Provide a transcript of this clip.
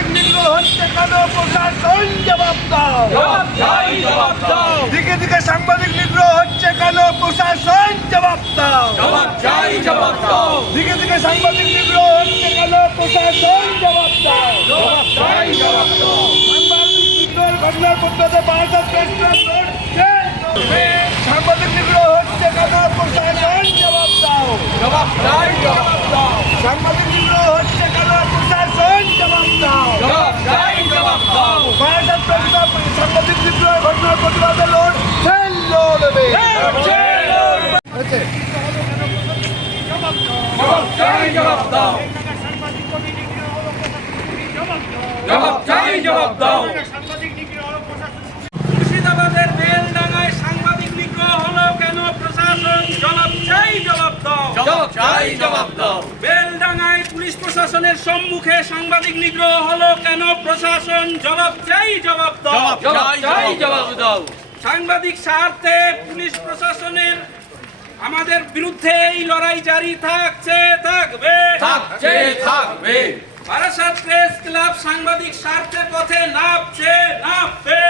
সাংবাদিক নিগ্রহ হচ্ছে কেন? প্রশাসন জবাব দাও। দিকে দিকে সাংবাদিক নিগ্রহ হচ্ছে কেন? প্রশাসন জবাব দাও। দিকে দিকে সাংবাদিক নিগ্রহ হচ্ছে কেন? প্রশাসন জবাব দাও। সাংবাদিক নিগ্রহের ঘটনার মধ্যে বারোটা চেষ্টা করছে। সাংবাদিক নিগ্রহ হচ্ছে কেন? প্রশাসন জবাব দাও। সাংবাদিক নিগ্রহ হচ্ছে কেন? প্রশাসন জবাব দাও। সাংবাদিক নিগ্রহ ঘটনার প্রতিবাদে লড়বে। মুর্শিদাবাদের বেলডাঙ্গায় সাংবাদিক নিগ্রহ হলো কেন? প্রশাসন জবাব দাও। বেলডাঙ্গায় পুলিশ প্রশাসনের সম্মুখে সাংবাদিক নিগ্রহ হলো কেন? প্রশাসন জবাব দাও। সাংবাদিক স্বার্থে পুলিশ প্রশাসনের আমাদের বিরুদ্ধে এই লড়াই জারি থাকবে। বারাসাত প্রেস ক্লাব সাংবাদিক স্বার্থে পথে নামবে।